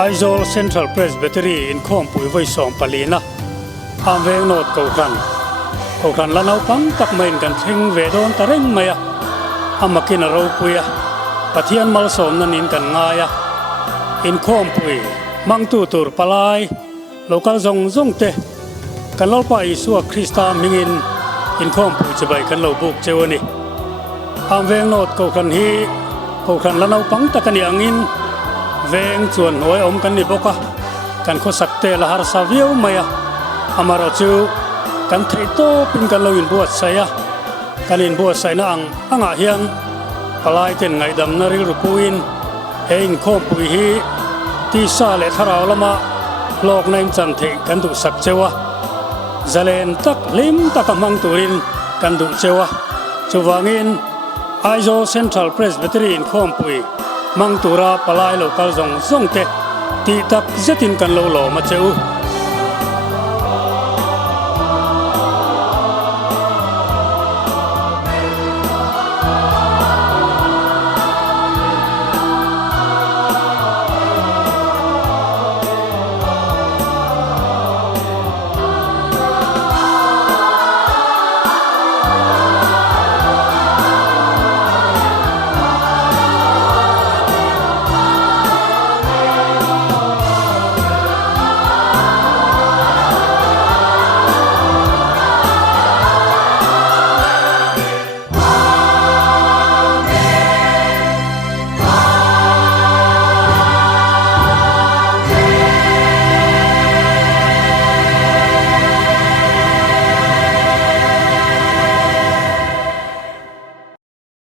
Aizawl Central Presbytery in Khawmpui voi som palina am veng not ko khan lanau pang tak main kan thing ve don ta reng maya amakin ro puya pathian mal som nanin kan ngaya in Khawmpui mang tu tur palai local zong te kan lo pa Isua Krista mingin in Khawmpui chabai kan lo buk chewani am veng not ko khan lanau pang takani angin veng chuan hoi om kan ni boka kan kho sakte la har sa viau maya amaro chu kan thei to pin kan lo in buat saya kan in buat sai na anga hian palai ten ngai dam na ril rupuin in Khawmpui hi ti sa le tharau lama lok naim chan the kan du sak chewa zalen tak lim takamang turin kan du chewa chuwangin Aizawl Central Presbytery in Khawmpui mang tura palai local zong te ti tak zetin kan lo ma cheu